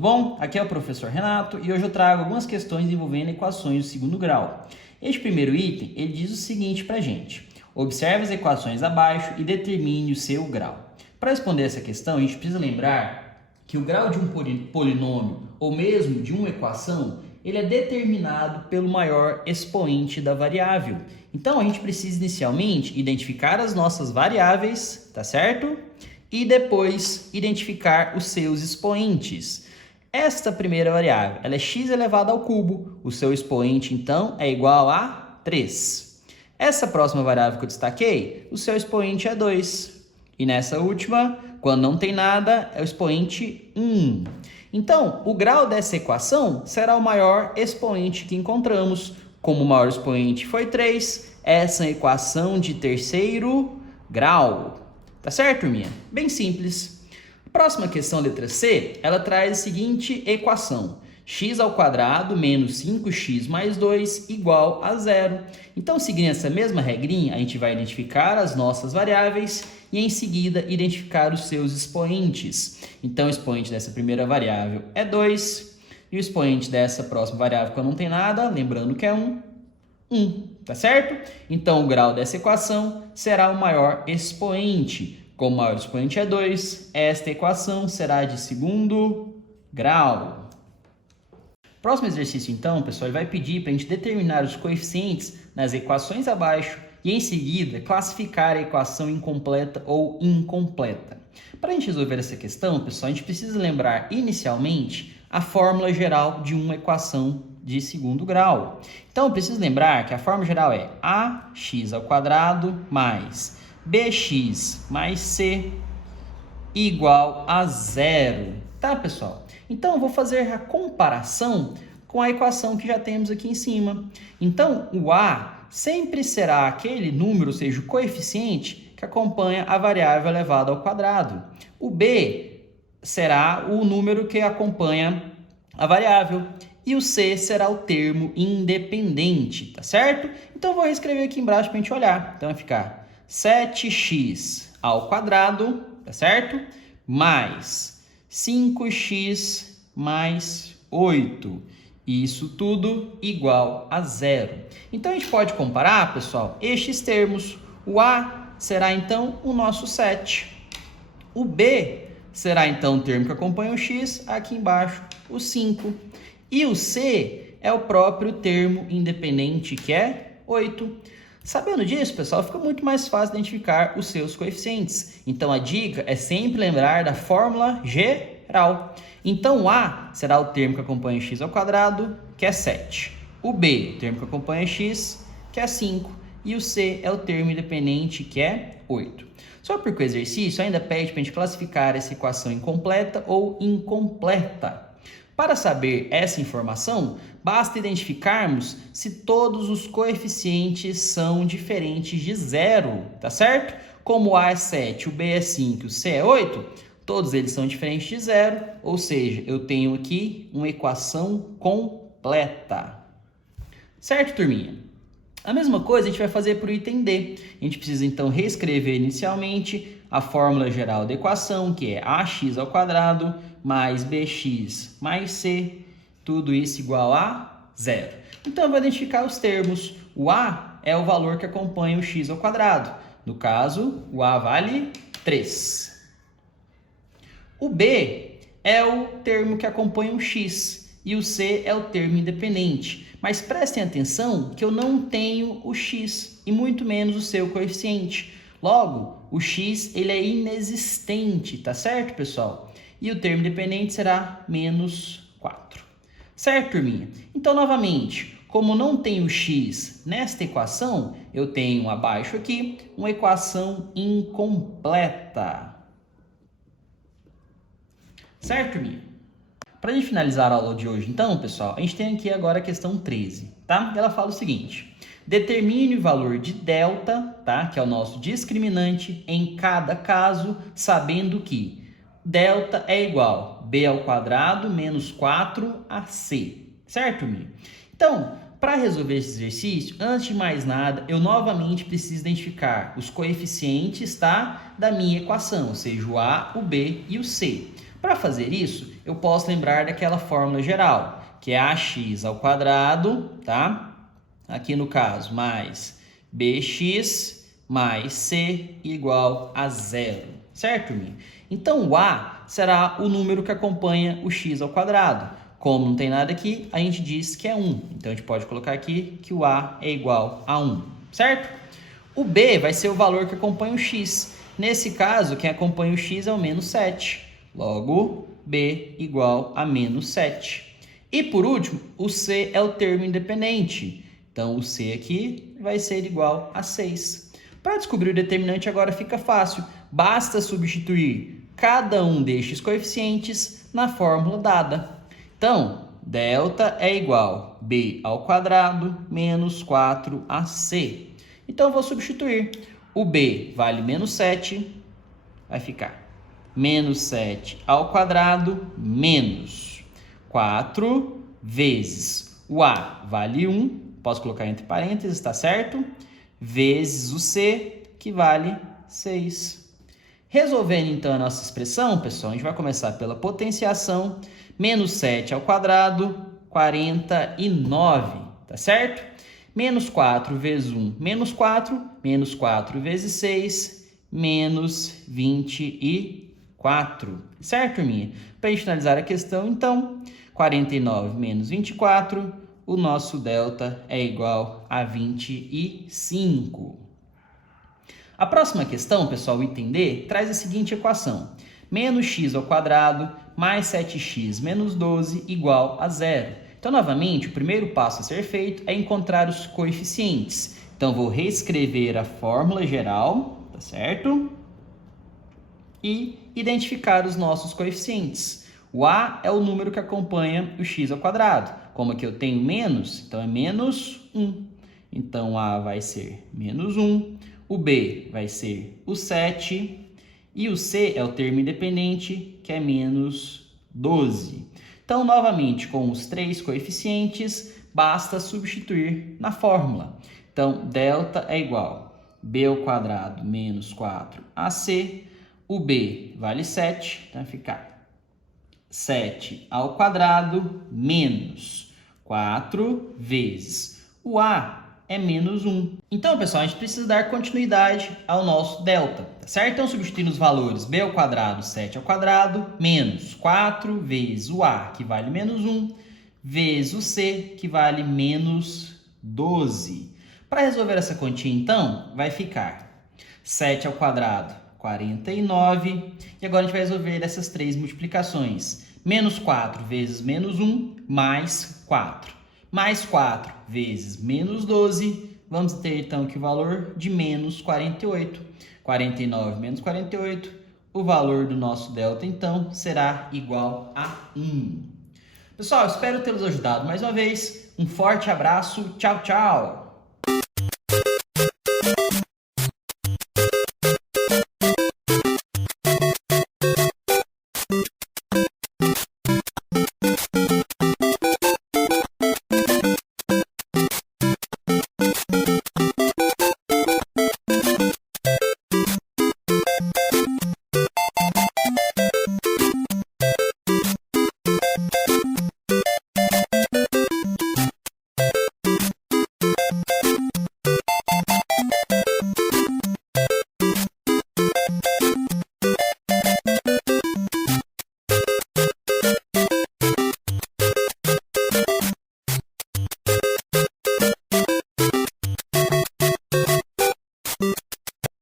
tudo bom? Aqui é o professor Renato e hoje eu trago algumas questões envolvendo equações do segundo grau. Este primeiro item, ele diz o seguinte pra gente: observe as equações abaixo e determine o seu grau. Para responder essa questão, a gente precisa lembrar que o grau de um polinômio ou mesmo de uma equação, ele é determinado pelo maior expoente da variável. Então, a gente precisa inicialmente identificar as nossas variáveis, tá certo? E depois identificar os seus expoentes. Esta primeira variável, ela é x elevado ao cubo. O seu expoente, então, é igual a 3. Essa próxima variável que eu destaquei, o seu expoente é 2. E nessa última, quando não tem nada, é o expoente 1. Então, o grau dessa equação será o maior expoente que encontramos. Como o maior expoente foi 3, essa é a equação de terceiro grau. Tá certo, turminha? Bem simples. Próxima questão, letra C, ela traz a seguinte equação: x ao quadrado menos 5x mais 2 igual a 0. Então, seguindo essa mesma regrinha, a gente vai identificar as nossas variáveis e, em seguida, identificar os seus expoentes. Então, o expoente dessa primeira variável é 2 e o expoente dessa próxima variável, quando não tem nada, lembrando que é 1, tá certo? Então, o grau dessa equação será o maior expoente. Como o maior expoente é 2, esta equação será de segundo grau. Próximo exercício, então, pessoal, ele vai pedir para a gente determinar os coeficientes nas equações abaixo e, em seguida, classificar a equação incompleta ou incompleta. Para a gente resolver essa questão, pessoal, a gente precisa lembrar inicialmente a fórmula geral de uma equação de segundo grau. Então, eu preciso lembrar que a fórmula geral é ax ao quadrado mais bx mais c igual a 0. Tá, pessoal? Então, eu vou fazer a comparação com a equação que já temos aqui em cima. Então, o a sempre será aquele número, ou seja, o coeficiente que acompanha a variável elevada ao quadrado. O b será o número que acompanha a variável. E o c será o termo independente, tá certo? Então, eu vou reescrever aqui embaixo para a gente olhar. Então, vai ficar 7x ao quadrado, tá certo? Mais 5x mais 8. Isso tudo igual a 0. Então, a gente pode comparar, pessoal, estes termos. O a será, então, o nosso 7. O b será, então, o termo que acompanha o x. Aqui embaixo, o 5. E o c é o próprio termo independente, que é 8. Sabendo disso, pessoal, fica muito mais fácil identificar os seus coeficientes. Então, a dica é sempre lembrar da fórmula geral. Então, o a será o termo que acompanha x ao quadrado, que é 7. O b, o termo que acompanha x, que é 5. E o c é o termo independente, que é 8. Só porque o exercício ainda pede para a gente classificar essa equação incompleta ou incompleta. Para saber essa informação, basta identificarmos se todos os coeficientes são diferentes de 0, tá certo? Como o a é 7, o b é 5 e o c é 8, todos eles são diferentes de 0, ou seja, eu tenho aqui uma equação completa. Certo, turminha? A mesma coisa a gente vai fazer para o item D. A gente precisa, então, reescrever inicialmente a fórmula geral da equação, que é ax ao quadrado mais bx mais c, tudo isso igual a 0. Então, eu vou identificar os termos. O a é o valor que acompanha o x ao quadrado. No caso, o a vale 3. O b é o termo que acompanha o x e o c é o termo independente. Mas prestem atenção que eu não tenho o x e muito menos o seu coeficiente. Logo, o x ele é inexistente, tá certo, pessoal? E o termo independente será menos 4. Certo, turminha? Então, novamente, como não tenho x nesta equação, eu tenho abaixo aqui uma equação incompleta. Certo, turminha? Para a gente finalizar a aula de hoje, então, pessoal, a gente tem aqui agora a questão 13, tá? Ela fala o seguinte: determine o valor de delta, tá? Que é o nosso discriminante, em cada caso, sabendo que delta é igual a b ao quadrado menos 4ac, certo, turminha? Então, para resolver esse exercício, antes de mais nada, eu novamente preciso identificar os coeficientes, tá? Da minha equação, ou seja, o a, o b e o c. Para fazer isso, eu posso lembrar daquela fórmula geral, que é ax ao quadrado, tá? Aqui no caso, mais bx mais c igual a 0, certo, turminha? Então, o a será o número que acompanha o x ao quadrado. Como não tem nada aqui, a gente diz que é 1. Então, a gente pode colocar aqui que o a é igual a 1, certo? O b vai ser o valor que acompanha o x. Nesse caso, quem acompanha o x é o menos 7. Logo, b igual a menos 7. E, por último, o c é o termo independente. Então, o c aqui vai ser igual a 6. Para descobrir o determinante agora fica fácil. Basta substituir cada um destes coeficientes na fórmula dada. Então, delta é igual a b ao quadrado menos 4ac. Então, eu vou substituir. O b vale menos 7, vai ficar menos 7 ao quadrado menos 4 vezes o a vale 1, posso colocar entre parênteses, tá certo? Vezes o c, que vale 6. Resolvendo então a nossa expressão, pessoal, a gente vai começar pela potenciação. Menos 7 ao quadrado, 49, tá certo? Menos 4 vezes 1, menos 4. Menos 4 vezes 6, menos 24. Certo, turminha? Para a gente finalizar a questão, então, 49 menos 24, o nosso delta é igual a 25. A próxima questão, pessoal, o item D, traz a seguinte equação. Menos x ao quadrado mais 7x menos 12 igual a 0. Então, novamente, o primeiro passo a ser feito é encontrar os coeficientes. Então, vou reescrever a fórmula geral, tá certo? E identificar os nossos coeficientes. O a é o número que acompanha o x ao quadrado. Como aqui eu tenho menos, então é menos 1. Então, a vai ser menos 1. O b vai ser o 7. E o c é o termo independente, que é menos 12. Então, novamente, com os três coeficientes, basta substituir na fórmula. Então, delta é igual a b ao quadrado menos 4ac. O b vale 7, então vai ficar 7 ao quadrado menos 4 vezes o a é menos 1. Então, pessoal, a gente precisa dar continuidade ao nosso delta, tá certo? Então, substituindo os valores b ao quadrado, 7 ao quadrado, menos 4 vezes o a, que vale menos 1, vezes o c, que vale menos 12. Para resolver essa continha, então, vai ficar 7 ao quadrado, 49. E agora a gente vai resolver essas três multiplicações. Menos 4 vezes menos 1, mais 4. Mais 4 vezes menos 12, vamos ter então aqui o valor de menos 48. 49 menos 48, o valor do nosso delta então será igual a 1. Pessoal, espero tê-los ajudado mais uma vez. Um forte abraço, tchau, tchau!